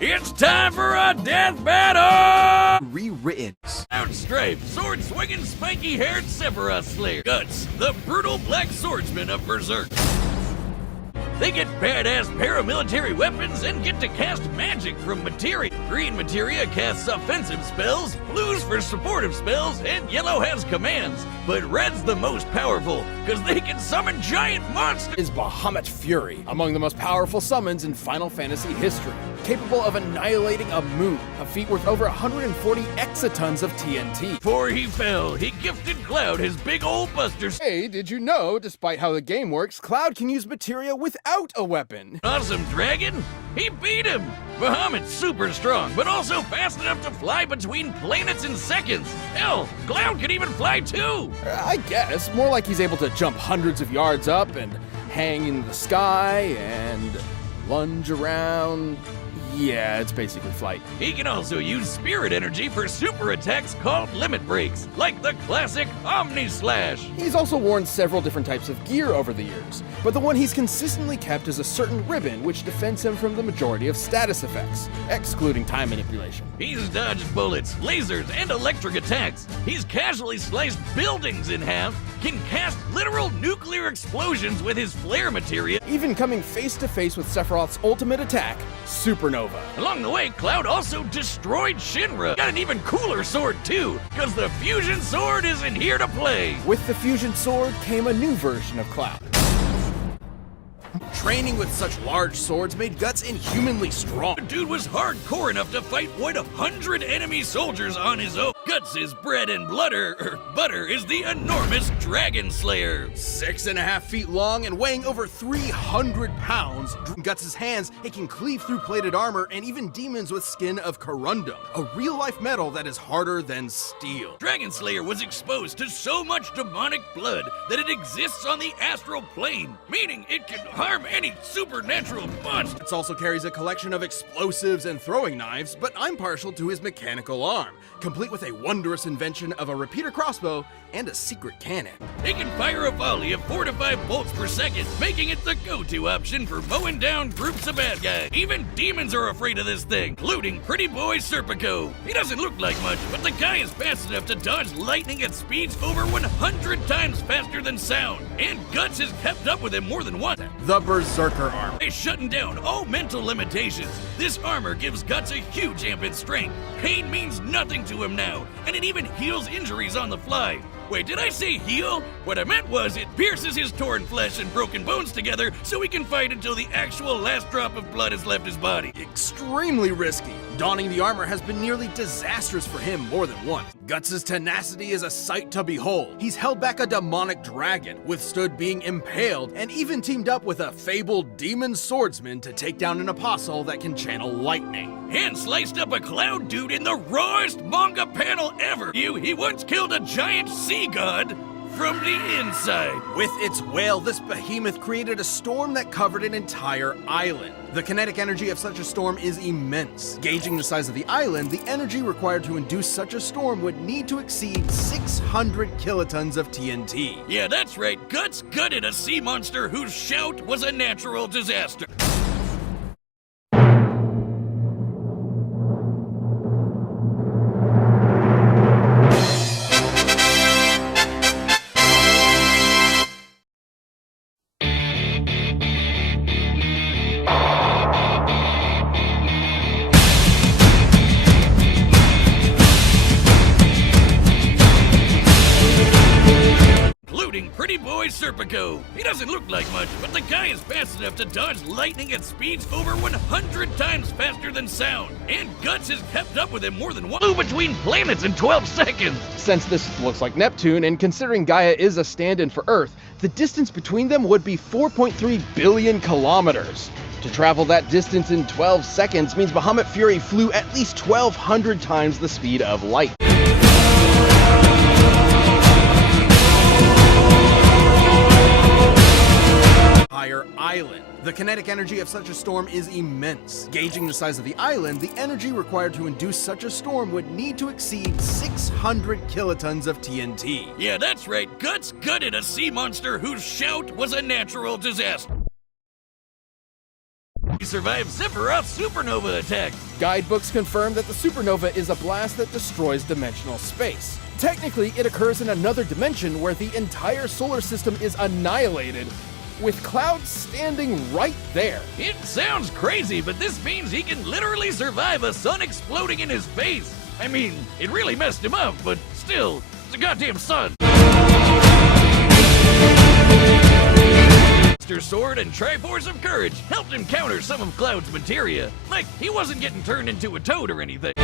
It's time for a death battle! Rewritten. Outstriped, sword-swinging, spiky-haired Sephiroth Slayer. Guts, the brutal black swordsman of Berserk. They get badass paramilitary weapons and get to cast magic from materia. Green materia casts offensive spells, blue's for supportive spells, and yellow has commands. But red's the most powerful, because they can summon giant monsters. Is Bahamut Fury, among the most powerful summons in Final Fantasy history, capable of annihilating a moon, a feat worth over 140 exatons of TNT. Before he fell, he gifted Cloud his big old busters. Hey, did you know, despite how the game works, Cloud can use materia without a weapon? Awesome dragon? He beat him! Bahamut's super strong, but also fast enough to fly between planets in seconds. Hell, Cloud can even fly too! I guess. More like he's able to jump hundreds of yards up and hang in the sky and lunge around. Yeah, it's basically flight. He can also use spirit energy for super attacks called limit breaks, like the classic Omni Slash. He's also worn several different types of gear over the years, but the one he's consistently kept is a certain ribbon which defends him from the majority of status effects, excluding time manipulation. He's dodged bullets, lasers, and electric attacks. He's casually sliced buildings in half, can cast literal nuclear explosions with his flare materia, Even coming face to face with Sephiroth's ultimate attack, Supernova. Along the way, Cloud also destroyed Shinra. Got an even cooler sword too, because the fusion sword isn't here to play. With the fusion sword came a new version of Cloud. Training with such large swords made Guts inhumanly strong. The dude was hardcore enough to fight 100 enemy soldiers on his own. Guts' bread and butter is the enormous Dragon Slayer. 6.5 feet long and weighing over 300 pounds, in Guts' hands, it can cleave through plated armor and even demons with skin of corundum, a real-life metal that is harder than steel. Dragon Slayer was exposed to so much demonic blood that it exists on the astral plane, meaning it can harm any supernatural monster. Guts also carries a collection of explosives and throwing knives, but I'm partial to his mechanical arm, complete with a wondrous invention of a repeater crossbow and a secret cannon. It can fire a volley of 4 to 5 bolts per second, making it the go-to option for mowing down groups of bad guys. Even demons are afraid of this thing, including Pretty Boy Serpico. He doesn't look like much, but the guy is fast enough to dodge lightning at speeds over 100 times faster than sound, and Guts has kept up with him more than once. The Berserker armor. By shutting down all mental limitations, this armor gives Guts a huge amp in strength. Pain means nothing to him now, and it even heals injuries on the fly. Wait, did I say heal? What I meant was it pierces his torn flesh and broken bones together so he can fight until the actual last drop of blood has left his body. Extremely risky. Donning the armor has been nearly disastrous for him more than once. Guts' tenacity is a sight to behold. He's held back a demonic dragon, withstood being impaled, and even teamed up with a fabled demon swordsman to take down an apostle that can channel lightning. And sliced up a Cloud dude in the rawest manga panel ever. He once killed a giant sea god from the inside. With its whale, this behemoth created a storm that covered an entire island. The kinetic energy of such a storm is immense. Gauging the size of the island, the energy required to induce such a storm would need to exceed 600 kilotons of TNT. Yeah, that's right. Guts gutted a sea monster whose shout was a natural disaster. Including Pretty Boy Serpico. He doesn't look like much, but the guy is fast enough to dodge lightning at speeds over 100 times faster than sound. And Guts has kept up with him more than once. Flew between planets in 12 seconds. Since this looks like Neptune, and considering Gaia is a stand-in for Earth, the distance between them would be 4.3 billion kilometers. To travel that distance in 12 seconds means Bahamut Fury flew at least 1,200 times the speed of light. Island. The kinetic energy of such a storm is immense. Gauging the size of the island, the energy required to induce such a storm would need to exceed 600 kilotons of TNT. Yeah, that's right. Guts gutted a sea monster whose shout was a natural disaster. He survived Sephiroth's supernova attack. Guidebooks confirm that the supernova is a blast that destroys dimensional space. Technically, it occurs in another dimension where the entire solar system is annihilated, with Cloud standing right there. It sounds crazy, but this means he can literally survive a sun exploding in his face. I mean, it really messed him up, but still, it's a goddamn sun. Master Sword and Triforce of Courage helped him counter some of Cloud's materia. Like, he wasn't getting turned into a toad or anything.